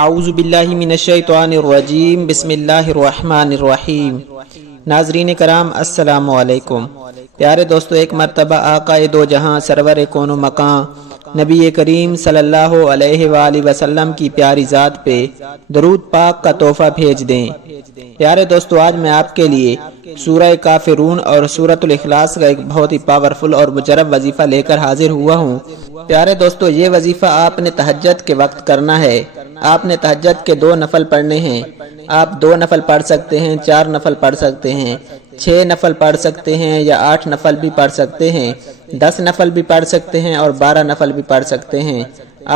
اعوذ باللہ من الشیطان الرجیم بسم اللہ الرحمن الرحیم۔ ناظرین کرام السلام علیکم۔ پیارے دوستو، ایک مرتبہ آقا دو جہاں سرور کون و مکان نبی کریم صلی اللہ علیہ وآلہ وسلم کی پیاری ذات پہ درود پاک کا تحفہ بھیج دیں۔ پیارے دوستو، آج میں آپ کے لیے سورہ کافرون اور سورۃ الاخلاص کا ایک بہت ہی پاورفل اور مجرب وظیفہ لے کر حاضر ہوا ہوں۔ پیارے دوستو، یہ وظیفہ آپ نے تہجد کے وقت کرنا ہے۔ آپ نے تہجد کے 2 نفل پڑھنے ہیں۔ آپ 2 نفل پڑھ سکتے ہیں، 4 نفل پڑھ سکتے ہیں، 6 نفل پڑھ سکتے ہیں یا 8 نفل بھی پڑھ سکتے ہیں، 10 نفل بھی پڑھ سکتے ہیں اور 12 نفل بھی پڑھ سکتے ہیں۔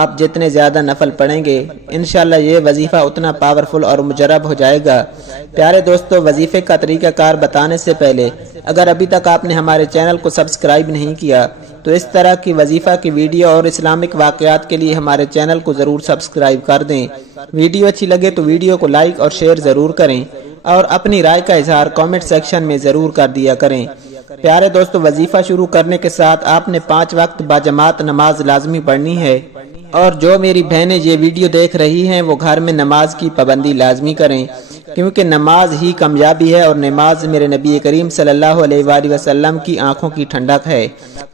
آپ جتنے زیادہ نفل پڑھیں گے انشاءاللہ یہ وظیفہ اتنا پاورفل اور مجرب ہو جائے گا۔ پیارے دوستو، وظیفے کا طریقہ کار بتانے سے پہلے اگر ابھی تک آپ نے ہمارے چینل کو سبسکرائب نہیں کیا تو اس طرح کی وظیفہ کی ویڈیو اور اسلامک واقعات کے لیے ہمارے چینل کو ضرور سبسکرائب کر دیں۔ ویڈیو اچھی لگے تو ویڈیو کو لائک اور شیئر ضرور کریں اور اپنی رائے کا اظہار کامنٹ سیکشن میں ضرور کر دیا کریں۔ پیارے دوستو، وظیفہ شروع کرنے کے ساتھ آپ نے 5 وقت باجماعت نماز لازمی پڑھنی ہے، اور جو میری بہنیں یہ ویڈیو دیکھ رہی ہیں وہ گھر میں نماز کی پابندی لازمی کریں، کیونکہ نماز ہی کامیابی ہے اور نماز میرے نبی کریم صلی اللہ علیہ وآلہ وسلم کی آنکھوں کی ٹھنڈک ہے،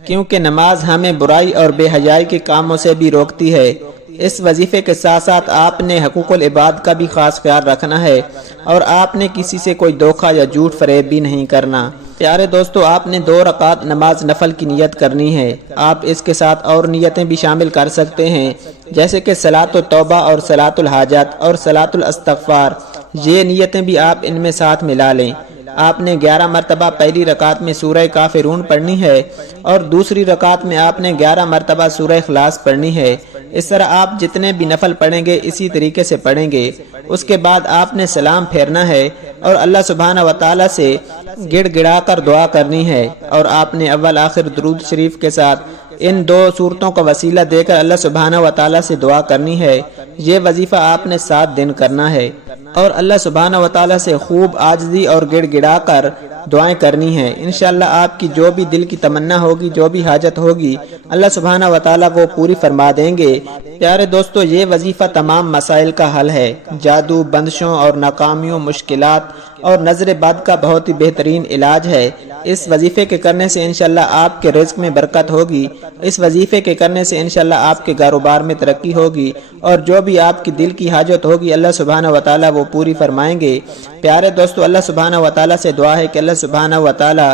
کیونکہ نماز ہمیں برائی اور بے حیائی کے کاموں سے بھی روکتی ہے۔ اس وظیفے کے ساتھ ساتھ آپ نے حقوق العباد کا بھی خاص خیال رکھنا ہے اور آپ نے کسی سے کوئی دھوکہ یا جھوٹ فریب بھی نہیں کرنا۔ پیارے دوستو، آپ نے 2 رکعت نماز نفل کی نیت کرنی ہے۔ آپ اس کے ساتھ اور نیتیں بھی شامل کر سکتے ہیں، جیسے کہ صلاۃ التوبہ اور صلاۃ الحاجت اور صلاۃ الاستغفار۔ یہ نیتیں بھی آپ ان میں ساتھ ملا لیں۔ آپ نے 11 مرتبہ پہلی رکعت میں سورہ کافرون پڑھنی ہے اور دوسری رکعت میں آپ نے 11 مرتبہ سورہ اخلاص پڑھنی ہے۔ اس طرح آپ جتنے بھی نفل پڑھیں گے اسی طریقے سے پڑھیں گے۔ اس کے بعد آپ نے سلام پھیرنا ہے اور اللہ سبحانہ وتعالی سے گڑ گڑا کر دعا کرنی ہے، اور آپ نے اول آخر درود شریف کے ساتھ ان 2 صورتوں کا وسیلہ دے کر اللہ سبحانہ وتعالی سے دعا کرنی ہے۔ یہ وظیفہ آپ نے 7 دن کرنا ہے اور اللہ سبحانہ وتعالی سے خوب عاجزی اور گڑ گڑا کر دعائیں کرنی ہیں۔ انشاءاللہ آپ کی جو بھی دل کی تمنا ہوگی، جو بھی حاجت ہوگی، اللہ سبحانہ وتعالی وہ پوری فرما دیں گے۔ پیارے دوستو، یہ وظیفہ تمام مسائل کا حل ہے۔ جادو، بندشوں اور ناکامیوں، مشکلات اور نظر بد کا بہت ہی بہترین علاج ہے۔ اس وظیفے کے کرنے سے انشاءاللہ آپ کے رزق میں برکت ہوگی۔ اس وظیفے کے کرنے سے انشاءاللہ آپ کے کاروبار میں ترقی ہوگی اور جو بھی آپ کی دل کی حاجت ہوگی اللہ سبحانہ وتعالی وہ پوری فرمائیں گے۔ پیارے دوستو، اللہ سبحانہ وتعالی سے دعا ہے کہ اللہ سبحانہ وتعالی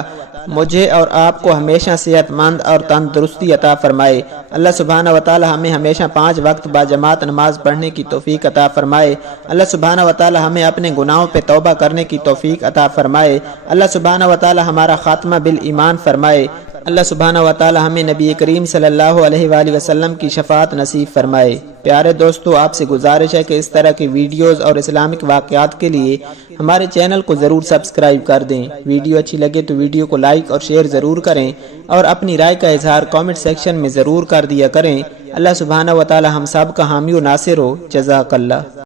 مجھے اور آپ کو ہمیشہ صحت مند اور تندرستی عطا فرمائے۔ اللہ سبحانہ وتعالی ہمیں ہمیشہ 5 وقت باجماعت نماز پڑھنے کی توفیق عطا فرمائے۔ اللہ سبحانہ وتعالی ہمیں اپنے گناہوں پہ توبہ کرنے کی توفیق عطا فرمائے۔ اللہ سبحانہ وتعالی ہمارا خاتمہ بالایمان فرمائے۔ اللہ سبحانہ وتعالی ہمیں نبی کریم صلی اللہ علیہ وآلہ وسلم کی شفاعت نصیب فرمائے۔ پیارے دوستو، آپ سے گزارش ہے کہ اس طرح کی ویڈیوز اور اسلامک واقعات کے لیے ہمارے چینل کو ضرور سبسکرائب کر دیں۔ ویڈیو اچھی لگے تو ویڈیو کو لائک اور شیئر ضرور کریں اور اپنی رائے کا اظہار کامنٹ سیکشن میں ضرور کر دیا کریں۔ اللہ سبحانہ وتعالی ہم سب کا حامی و ناصر ہو۔ جزاک اللہ۔